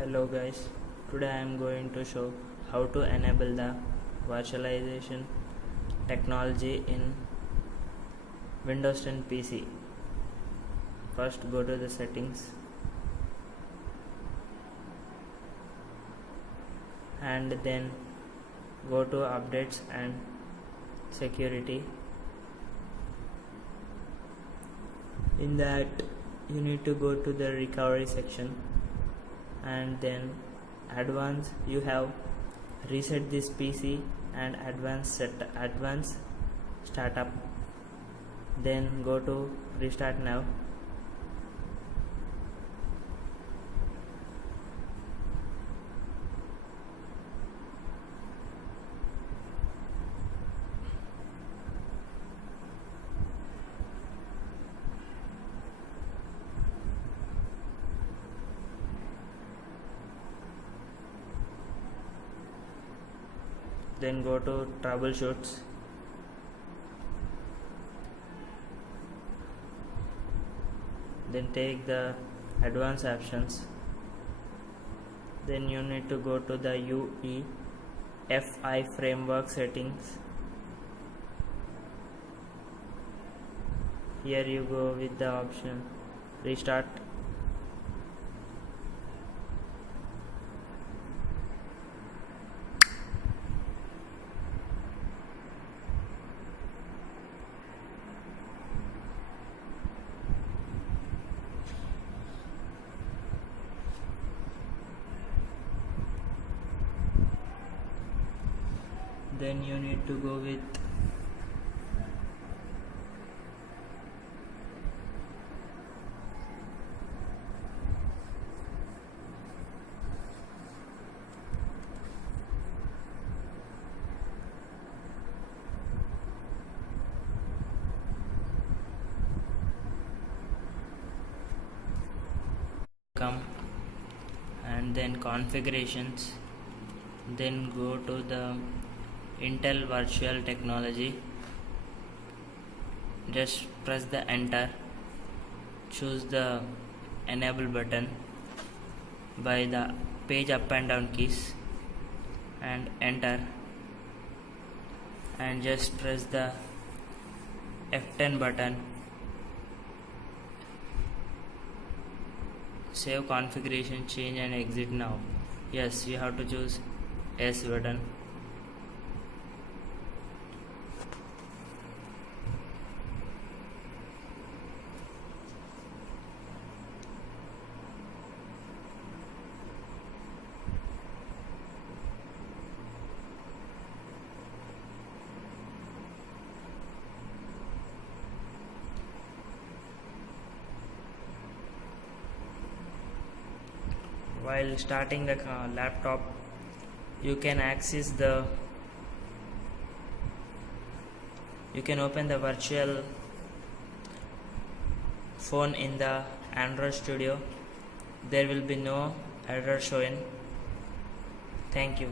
Hello guys, today I am going to show how to enable the virtualization technology in Windows 10 PC. First go to the settings and then go to updates and security. In that you need to go to the recovery section and then advanced. You have reset this PC and advanced startup, then go to restart now. Then go to troubleshoots, then take the advanced options, then you need to go to the UEFI framework settings. Here you go with the option restart. Then you need to go with come and then configurations, then go to the Intel Virtual Technology. Just press the enter, choose the enable button by the page up and down keys and enter, and just press the F10 button. Save configuration, change and exit now. Yes, you have to choose S button. While starting the laptop, you can open the virtual phone in the Android Studio. There will be no error showing. Thank you.